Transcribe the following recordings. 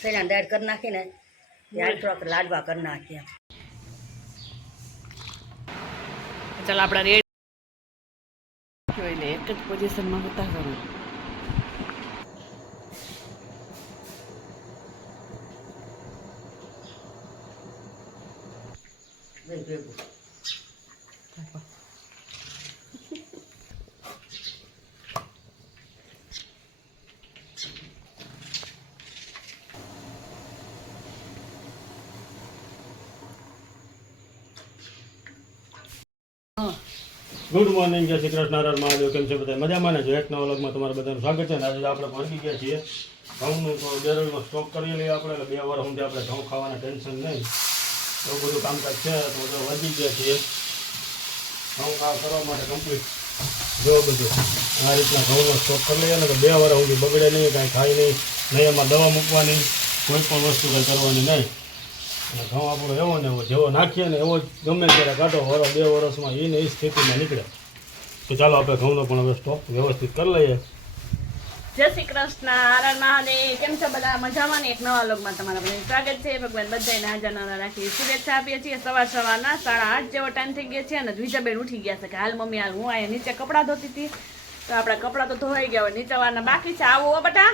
સૈના દાળ કરી નાખીને દાળ થોડાક લાડવા કરી નાખ્યા. ચાલ આપણા રેડ. જોઈ લે એક જ પોઝિશનમાં હતા કરું ભેગું ગુડ મોર્નિંગ જય શ્રી કૃષ્ણ હર મહાદેવ, કેમ છે બધા? મજામાં ને? જો એક નવા વ્લોગમાં તમારું બધાનું સ્વાગત છે ને આજે આપણે પહોંચી ગયા છીએ. ઘઉંનું તો બેરલમાં સ્ટોક કરી લઈએ આપણે, એટલે બે વાર સુધી આપણે ઘઉં ખાવાના ટેન્શન નહીં. એવું બધું કામકાજ છે, તો બધા વધી ગયા છીએ. ઘઉં કામ કરવા માટે કમ્પ્લીટ જો બધું આ રીતના ઘઉંનો સ્ટોક કરી લઈએ ને તો બે વાર સુધી બગડે નહીં, કાંઈ ખાય નહીં નહીં એમાં દવા મૂકવાની, કોઈ પણ વસ્તુ કંઈ કરવાની નહીં. અને ઘઉં આપણો એવો ને એવો જેવો નાખીએ ને એવો ગમે ત્યારે કાઢો, વરો બે વર્ષમાં એને એ સ્થિતિમાં નીકળે. તો ચાલો આપણે ઘઉંનો પણ હવે સ્ટોક વ્યવસ્થિત કરી લઈએ. જય શ્રી કૃષ્ણ આનંદ મહાદેવ કેમ છો બધા? મજામાં ને એક નવા લોગમાં તમારા બધા સ્વાગત છે. ભગવાન બધાને હાજર નાના રાખીએ શુભેચ્છા આપીએ છીએ. સવાર સવારના સાડા આઠ જેવો ટાઈમ થઈ ગયો છે અને દ્વિજાબેન ઉઠી ગયા છે. કે હાલ મમ્મી હાલ હું અહીંયા નીચે કપડાં ધોતી હતી. તો આપણા કપડાં તો ધોવાઈ ગયા હોય. નીચે વારના બાકી છે. આવો બટા.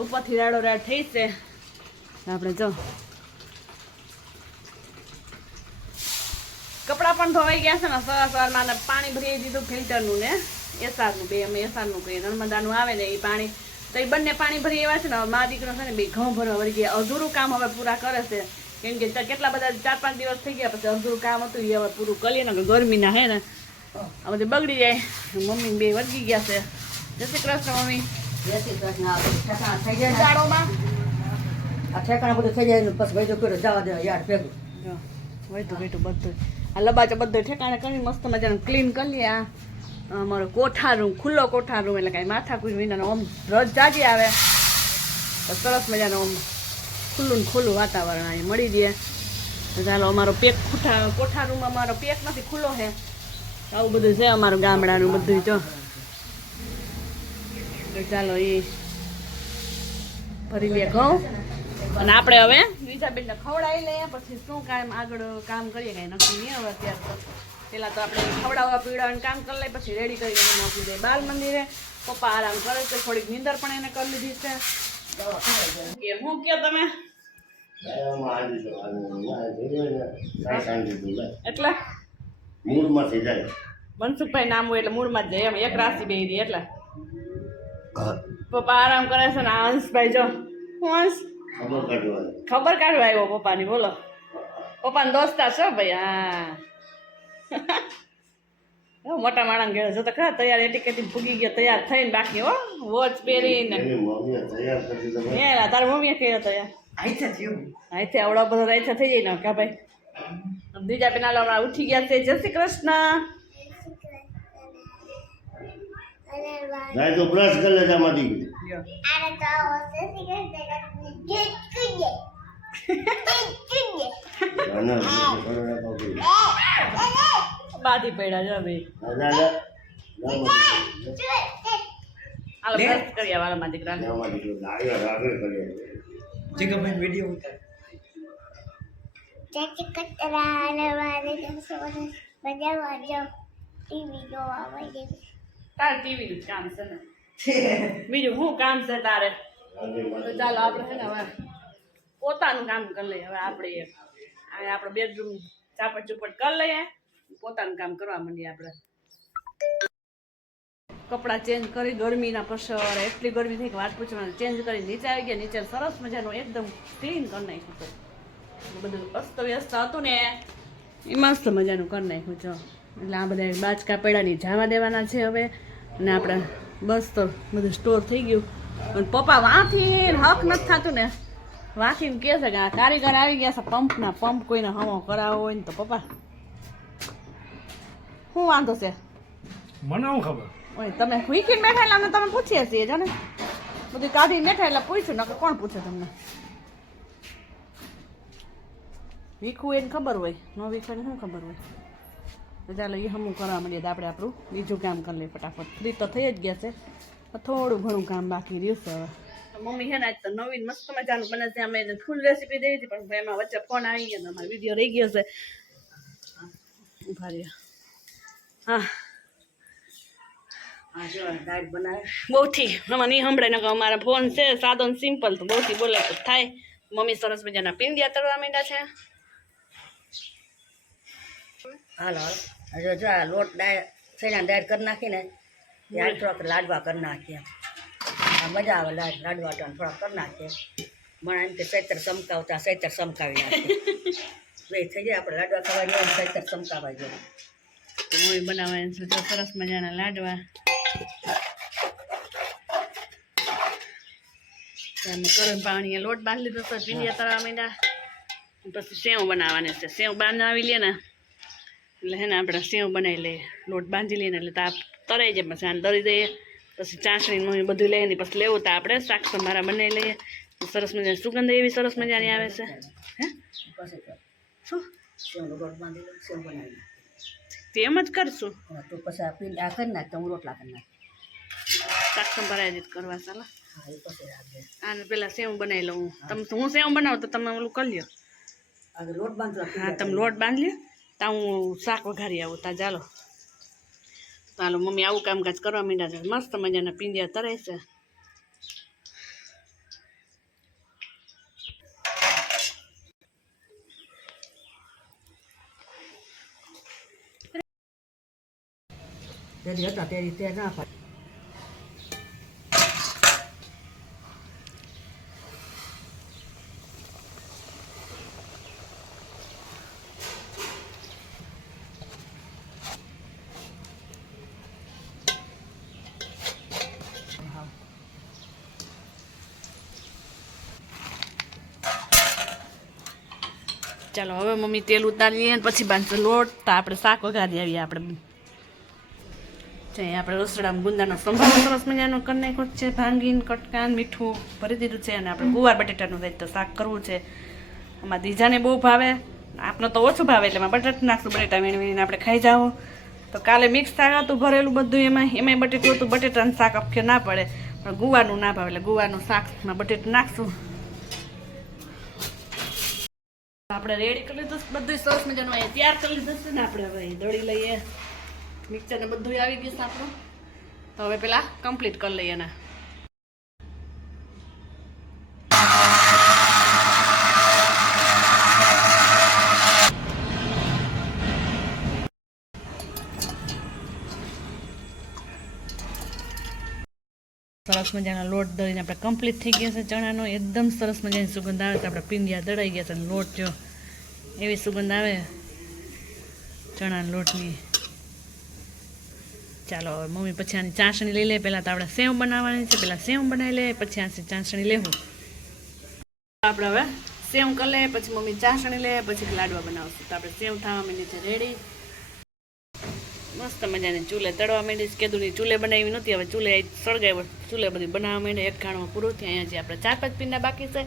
ઉપરથી રાડો રાડ થઈ છે. આપણે જો કપડાં પણ ધોવાઈ ગયા છે ને સવાર સવારમાં પાણી ભરી દીધું ફિલ્ટરનું ને એસારનું બે અમે એસારનું કહીએ નર્મદાનું આવે ને એ પાણી. તો એ બંને પાણી ભરી એવા છે ને મા દીકરો છે ને બે ઘઉં ભરવા વળી ગયા. અધૂરું કામ હવે પૂરા કરે છે. કેમ કે કેટલા બધા ચાર પાંચ દિવસ થઈ ગયા પછી અધૂરું કામ હતું એ હવે પૂરું કરીએ ને ગરમીના હે ને આ બધું બગડી જાય. મમ્મી બે વળગી ગયા છે. જય શ્રી કૃષ્ણ મમ્મી. જય શ્રી કૃષ્ણ. થઈ જાય જાડોમાં આ ઠેકાણા બધું થઈ જાય પછી ભાઈ કર્યો જવા દે યાર ભેગું. જો વહેતું વહેતું બધું. આ લબાચો બધું ઠેકાણે કરી મસ્ત મજાનું ક્લીન કરી લઈએ આ. અમારો કોઠા ખુલ્લો કોઠા રૂમ એટલે કાંઈ માથા કોઈ વિનાનો આમ રજ જાગી આવે. તો સરસ મજાનું આમ ખુલ્લું ખુલ્લું વાતાવરણ અહીં મળી દે તો ચાલો, અમારો પેક ખુઠા, કોઠા અમારો પેક નથી, ખુલ્લો છે. આવું બધું છે અમારું ગામડાનું બધું, જો. ચાલો એ ફરી લે ઘઉં. અને આપણે હવે વિઝાબેનને ખવડાવી લઈએ પછી શું કામ આગળ કામ કરીએ કાંઈ નક્કી નહીં હવે અત્યારે તો. પહેલાં તો આપણે ખવડાવવા પીવડાવવાનું કામ કરી લઈએ પછી રેડી કરીને એને મોકલી દઈએ. બાલ મંદિરે પપ્પા આરામ કરે છે થોડીક નીંદર પણ એને કરી લીધી છે. કે હું કહો તમે? એટલે? મૂળમાંથી જાય મનસુખભાઈ નામ હોય એટલે મૂળમાં જ જાય એમ. એક રાશિ બે દી એટલે? પપ્પા આરામ કરે છે ને આ હંસભાઈ જો. હું હંસ ખબર કાઢવા આવ્યો. પપ્પાની બોલો. પપ્પાને દોસ્તા છો ભાઈ હા. મોટા માણસ ઘેર જો તો ખરા તૈયાર એટીકેટી ભૂગી ગયો તૈયાર થઈને બાકી હો વોચ પહેરીને. હે તારા મમ્મીએ કહ્યો તૈયાર. અહીંથી થયું અહીંથી આવડો બધો રાઈથા થઈ જાય ને કા ભાઈ? બીજા પેલા હમણાં ઉઠી ગયા છે. જય શ્રી કૃષ્ણ. જાય તો બ્રશ કરી લેજા મારી બાધી પડ્યા જો ભાઈ હાલો બ્રશ કરી આવા મારા દીકરાને. તારે ટીવી નું જ કામ છે ને. બીજું શું કામ છે તારે? તો ચાલો આપણે છે ને હવે પોતાનું કામ કરી લઈએ. હવે આપણે આપણે બેડરૂમ ચાપટ ચુપટ કરી લઈએ. પોતાનું કામ કરવા માંડીએ આપણે. કપડાં ચેન્જ કરી ગરમીના પસર એટલી ગરમી થઈ કે વાત પૂછવાનું. ચેન્જ કરી નીચે આવી ગયા. નીચે સરસ મજાનું એકદમ ક્લીન કરી નાખ્યું હતું. બધું અસ્ત વ્યસ્ત હતું ને. એ મસ્ત મજાનું કરી નાખ્યું છો. એટલે આ બધા બાચકા પેડાની જવા દેવાના છે હવે. અને આપણે બસ તો બધું સ્ટોર થઈ ગયું. પપ્પા વાંથી હક નથી થતું ને. વાંચીને કહે છે કે આ કારીગર આવી ગયા છે પંપના પંપ કોઈને હમો કરાવો હોય ને તો પપ્પા શું વાંધો છે? મને શું ખબર? ઓય તમે વીખીને બેઠેલા ને તમે પૂછીએ છીએ જો ને બધું કાઢીને બેઠા એટલે પૂછ્યું નકર કોણ પૂછે તમને? વીખવું એને ખબર હોય ન એને શું ખબર હોય? તો ચાલો એ હમું કરવા માંડીએ તો આપણે આપણું બીજું કામ કરી લઈએ ફટાફટ. ફ્રી તો થઈ જ ગયા છે. થોડું ઘણું કામ બાકી રહ્યું છે મમ્મી હે ને આજ તો નવીન મસ્ત મજાનું બને છે અમે એને ફૂલ રેસીપી દેવી હતી પણ ભાઈ એમાં વચ્ચે ફોન આવી ગયો તો અમારો વીડિયો રહી ગયો છે. ઊભા રહ્યો. હા. આ જો દાળ બનાવે. બહુથી. આમાં નહીં સંભળાય ને અમારા ફોન છે સાદો ને સિમ્પલ તો બહુથી બોલે તો થાય. મમ્મી સરસ મજાના પીંડિયા તળવા માંડ્યા છે. હાલો હાલો જો આ લોટ દાળ થઈને ડાયર કરી નાખીને ત્યાં થોડાક લાડવા કરી નાખ્યા. મજા આવે લાડ લાડવા તો થોડાક કરી નાખીએ મને એમ કે સૈતર ચમકાવતા સૈતર સમકાવી નાખીએ એ થઈ જાય આપણે લાડવા ખાવા જઈએ સૈતર સમકાવા જઈએ હું એમ જો સરસ મજાના લાડવા. તો ગરમ પાણીએ લોટ બાંધી લીધો છે ભીંડિયા તળવા માંડ્યા. પછી સેવ બનાવવાની છે. સેવ બનાવી લે ને, એટલે હે ને આપણે સેવ બનાવી લઈએ. લોટ બાંધી લઈએ ને એટલે તાપ તરાઈ જાય પછી આને તરી દઈએ પછી ચાસણીનું બધું લઈને પછી લેવું તો આપણે શાક સંભારા બનાવી લઈએ. સરસ મજાની સુગંધ એવી સરસ મજાની આવે છે. હે? શું? સેવનો લોટ બાંધી લઉં સેવ બનાવી નાખીએ. તે એમ જ કરશું. તો પછી આ પીંડ આ કરી નાખ તો હું રોટલા કરી નાખ. શાક સંભારા જ કરવા ચાલો. આને પેલા સેવ બનાવી લઉં તમે હું સેવ બનાવું તો તમે ઓલું કરી લ્યો. લોટ બાંધો હા તમે લોટ બાંધી લ્યો ત્યાં હું શાક વઘારી આવું ત્યાં ચાલો. ચાલો મમ્મી આવું કામકાજ કરવા માંડ્યા છે. મસ્ત મજાના પીંડિયા તરે છે. તેરી હતા તેરી તે ના ચાલો, હવે મમ્મી તેલ ઉતારીએ પછી બાંધશે લોટ. તો આપણે શાક વઘારી આવીએ આપણે. આપણે રસોડામાં ગુંદાનો સંભારો સરસ મજાનો કરી નાખ્યો છે, ભાંગીને, કટકાન, મીઠું ભરી દીધું છે અને આપણે ગુવાર બટેટાનું થાય તો શાક કરવું છે. આમાં દીજાને બહુ ભાવે. આપનો તો ઓછું ભાવે એટલે એમાં બટેટ નાખશું, બટેટા વીણવીને આપણે ખાઈ જાઓ. તો કાલે મિક્સ શાક હતું ભરેલું બધું એમાં. એમાંય બટેટું હતું, બટેટાનું શાક અપખે ના પડે. પણ ગુવાનું ના ભાવે એટલે ગુવાનું શાકમાં બટેટું નાખશું. આપણે રેડી કરી લીધું બધું સરસ મજાનું અહીંયા તૈયાર કરી લીધું છે ને આપણે હવે દોડી લઈએ. મિક્સર ને બધું આવી ગયું છે આપણું. તો હવે પેલા કમ્પ્લીટ કરી લઈએ ને સરસ મજાનો લોટ દળીને આપણે કમ્પ્લીટ થઈ ગયા છે. ચણાનો એકદમ સરસ મજાની સુગંધ આવે તો આપણે પીંડિયા દળાઈ ગયા છે લોટ જો એવી સુગંધ આવે. ચણાના લોટની. ચાલો હવે મમ્મી પછી આની ચાસણી લઈ લે. પહેલાં તો આપણે સેવ બનાવવાની છે. પહેલાં સેવ બનાવી લે, પછી આની ચાસણી લેવું. આપણે હવે સેવ કરી લે, પછી મમ્મી ચાસણી લે, પછી લાડવા બનાવશું. તો આપણે સેવ થવા માંડી છે રેડી મસ્ત મજાની ચૂલે તળવા માંડી કેદુની ચૂલે બનાવી નહોતી હવે ચૂલે સળગાવ્યો ચૂલે બધી બનાવવા માંડી એક ખાણમાં પૂરું થયું અહીંયા જે આપણે ચાર પાંચ પીંડા બાકી છે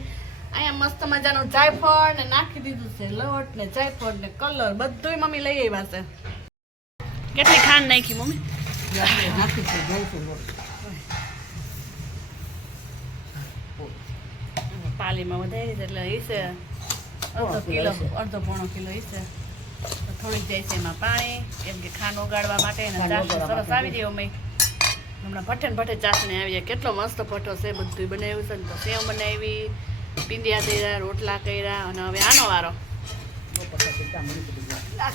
અહીંયા મસ્ત મજાનું જાયફળ ને નાખી દીધું છે લોટ ને જાયફળ ને કલર બધુંય મમ્મી લઈ આવ્યા છે. કેટલી ખાંડ નાખી મમ્મી? નાખી છે પાલીમાં વધારી એટલે એ છે અડધો કિલો અડધો પોણો કિલો એ છે. થોડીક જાય છે એમાં પાણી કેમ કે ખાંડ ઓગાળવા માટે અને ચાસણી સરસ આવી જાય અમે. હમણાં ભઠ્ઠે ભઠ્ઠે ચાસણી આવી જાય. કેટલો મસ્ત ભઠ્ઠો છે બધું બનાવ્યું છે. ને તો સેવ બનાવી પીંડિયા કર્યા રોટલા કર્યા અને હવે આનો વારો.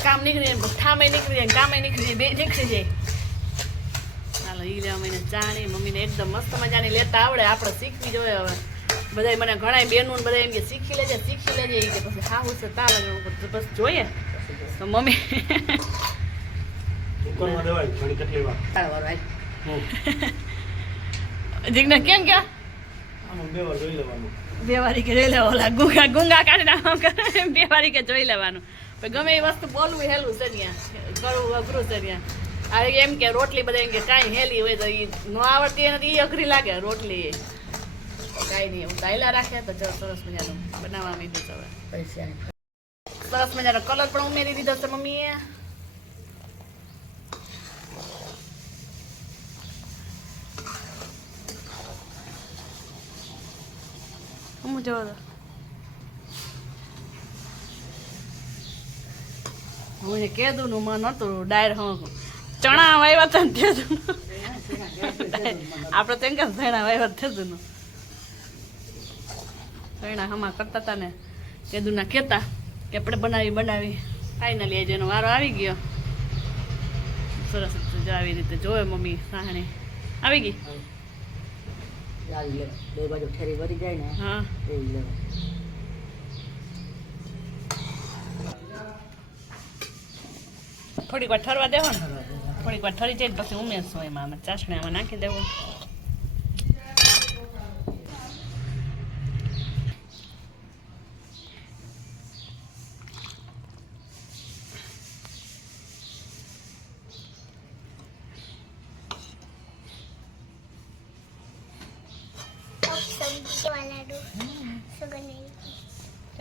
કામ નીકળી જાય આ નીકળી જાય કામે નીકળી જાય બે નીકળી જાય. ચાલો ઈ લેવા મહિને ચાણી મમ્મીને એકદમ મસ્ત મજાની લેતા આવડે. આપણે શીખવી જોઈએ હવે. બધાય મને ઘણા બેનું બધા એમ કે શીખી લેજે શીખી લેજે. એ કે પછી હા હું છે તાવ બસ જોઈએ. તો મમ્મી કેમ બે વાર કે જોઈ ગુંગા ગુંગા કાઢી બે વારી કે જોઈ લેવાનું. પણ ગમે એ વસ્તુ બોલવું હેલું છે ત્યાં કરવું અઘરું છે આ એમ કે રોટલી બધા એમ કે કાંઈ હેલી હોય તો એ ન આવડતી હોય ને તો એ અઘરી લાગે રોટલી. એ કાંઈ નહીં હું દાયલા રાખે તો સરસ મજાનું બનાવવા માંડ્યું હવે. પૈસા સરસ મજાનો કલર પણ ઉમેરી દીધો છે મમ્મીએ. હું જવા દો. હું એને નું મન હતું ડાયર હું ચણા વાવ્યા હતા ને તેદું આપણે તેમ કે ધણા વાવ્યા તેદું ધણા હમા કરતા હતા ને તેદુના કહેતા. કે આપણે બનાવી બનાવી. ફાઇનલી આજે એનો વારો આવી ગયો. સરસ જો આવી રીતે જોવે મમ્મી સાહણી આવી ગઈ? બે બાજુ ઠેરી વળી જાય ને હા. એવી લેવા થોડીક વાર ઠરવા દેવો ને થોડીક વાર ઠરી જાય પછી ઉમેરશું એમાં. ચાસણી આમાં નાખી દેવું.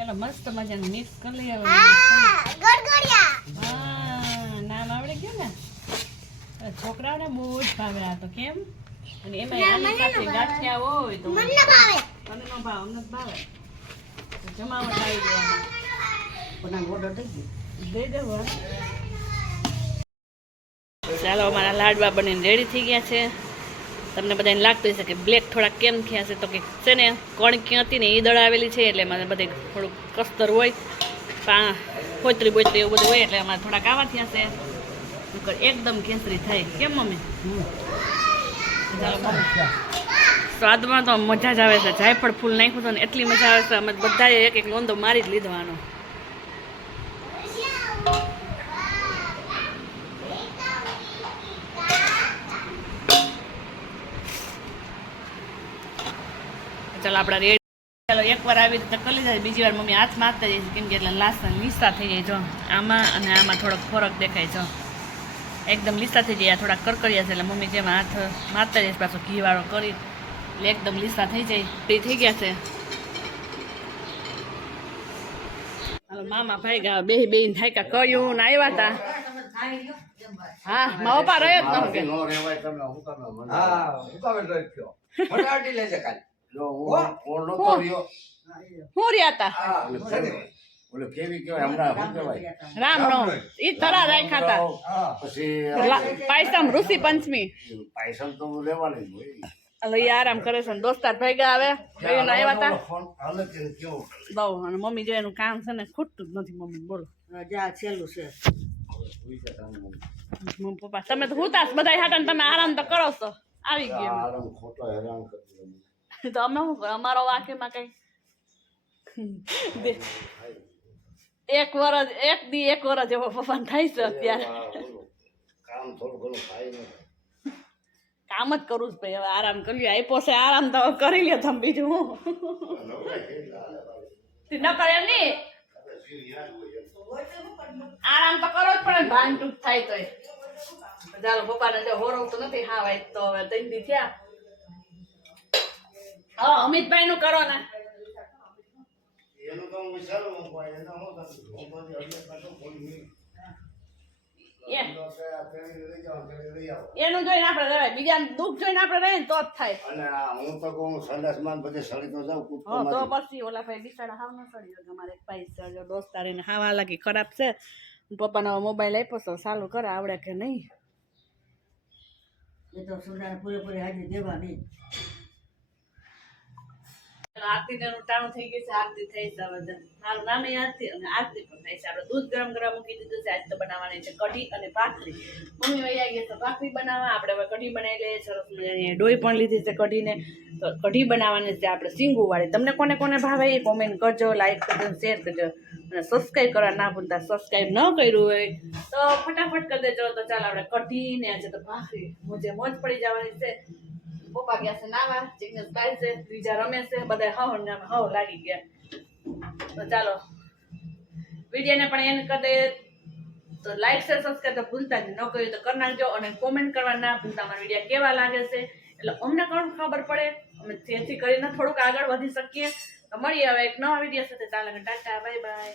ચાલો મસ્ત મજાનું મિક્સ કરી લઈએ હવે. હા નામ આવડે ગયું ને? છોકરાઓને બહુ જ ભાવે આ તો કેમ? અને એમાં આની સાથે ગાંઠિયા હોય તો મને ન ભાવે. અમને ભાવે. જમાવટ આવી ગયા પણ ઓર્ડર થઈ ગયો દઈ દેવો ચાલો અમારા લાડવા બનીને રેડી થઈ ગયા છે. તમને બધાને લાગતું હશે કે બ્લેક થોડા કેમ થયા છે? તો કે છે ને કણકી હતી ને એ દળાવેલી છે એટલે એમાં બધે થોડુંક કસ્તર હોય પા ફોતરી બોતરી એવું બધું હોય એટલે અમારે થોડાક આવા થયા છે. એકદમ કેસરી થાય. કેમ મમ્મી. સ્વાદમાં તો મજા જ આવે છે. જાયફળ ફૂલ નાખ્યું હતું ને એટલી મજા આવે છે. અમે બધાએ એક એક લોંદો મારી જ લીધો આનો ચાલો આપણા રેડી ચાલો એકવાર આવી રીતે કરી લીધા બીજી વાર મમ્મી હાથ મારતા જઈશ કેમ કે એટલે લાસા લીસા થઈ જાય જો. આમાં અને આમાં થોડોક ફરક દેખાય છે એકદમ લીસા થઈ જાય થોડાક થોડા કરકરિયા છે, એટલે મમ્મી જેમ હાથ મારતા જઈશ પાછો ઘી વાળો કરી, એટલે એકદમ લીસા થઈ જાય. તે થઈ ગયા છે. મામા ભાઈ ગા બે બે થાય કયું ને આવ્યા હતા હા, મારો પા રહ્યો જ તમે હું તમે હા કામે રાખ્યો ફટાફટી લેજે કાલ. જો હું નતો રહ્યો. હું રહ્યા હતા ઓલે ફેરી કહેવાય હમણાં શું કહેવાય? રામ રામ ઈ થરા રાખ્યા હતા પછી પાયસમ ઋષિ પંચમી. પાયસન તો લેવાની જ હોય. એટલે ઈ આરામ કરે છે ને દોસ્તાર ભેગા આવે ભાઈઓને આવ્યા હતા બહુ અને મમ્મી જો એનું કામ છે ને ખૂટતું જ નથી મમ્મી બોલો. જા છેલ્લું છે. મમ્મી. પપ્પા તમે તો હુતા બધા હાટા તમે આરામ તો કરો છો. આવી ગયા આરામ ખોટો હેરાન કરતી તો અમે શું કરો? અમારો વાક્યમાં કઈ એક વરસ એક દી એક વરસ જેવો પપ્પાને થાય છે અત્યારે કામ થોડું ઘણું થાય ને કામ જ કરું જ ભાઈ હવે આરામ કરી આપ્યો છે આરામ તો કરી લે તમે બીજું હું ન કરે એમ નહીં આરામ તો કરો જ પણ ભાન તૂટ થાય તોય ચાલો પપ્પાને જો હોરવ તો નથી હા ભાઈ તો હવે ત્રણ દી થયા હા અમિતભાઈ નું કરો ને. એનું તો હું વિચારું ભાઈ હું નહીં. જોઈને આપણે રહેવાય બીજાનું દુઃખ જોઈને આપણે રહીએ તો જ થાય. અને હું તો કહું સંડાસમાં બધે સડી તો જાઉં તો પછી ઓલા ભાઈ બિચારા હાવ ન સડી ગયો અમારે એક ભાઈ જો દોસ્તાર એને હાવા લાગી ખરાબ છે. પપ્પાનો મોબાઈલ આપ્યો તો ચાલુ કરે આવડે કે નહીં? એ તો સુધાને પૂરેપૂરી હાજરી દેવાની. આરતી ને ટાણું થઈ ગયું છે, આરતી થઈ છે હવે મારું નામ આરતી અને આરતી પણ થાય છે. આપણે દૂધ ગરમ ગરમ મૂકી દીધું છે. આજ તો બનાવવાની છે કઢી અને ભાખરી. મમ્મી આવી ગયા તો ભાખરી બનાવવા. આપણે હવે કઢી બનાવી લઈએ. સરસ મજાની ડોઈ પણ લીધી છે કઢીને. તો કઢી બનાવવાની છે આપણે સિંગુ વાળી. તમને કોને કોને ભાવે એ કોમેન્ટ કરજો લાઈક કરજો શેર કરજો. અને સબસ્ક્રાઈબ કરવા ના ભૂલતા સબસ્ક્રાઈબ ન કર્યું હોય તો ફટાફટ કરી દેજો. તો ચાલો આપણે કઢી ને આજે તો ભાખરી મોજે મોજ પડી જવાની છે. પપ્પા ગયા છે નાવા જિગ્નેશ બાય છે બીજા રમે છે બધા હવ ને હવ લાગી ગયા. તો ચાલો, વિડીયોને પણ એન કરી દઈએ. તો લાઈક શેર સબસ્ક્રાઈબ તો ભૂલતા જ ન કર્યું તો કરી નાખજો અને કોમેન્ટ કરવા ના ભૂલતા અમારા વીડિયો કેવા લાગે છે. એટલે અમને પણ ખબર પડે? અમે જેથી કરીને થોડુંક આગળ વધી શકીએ. તો મળીએ હવે એક નવા વીડિયો સાથે. ચાલો ટાટા બાય બાય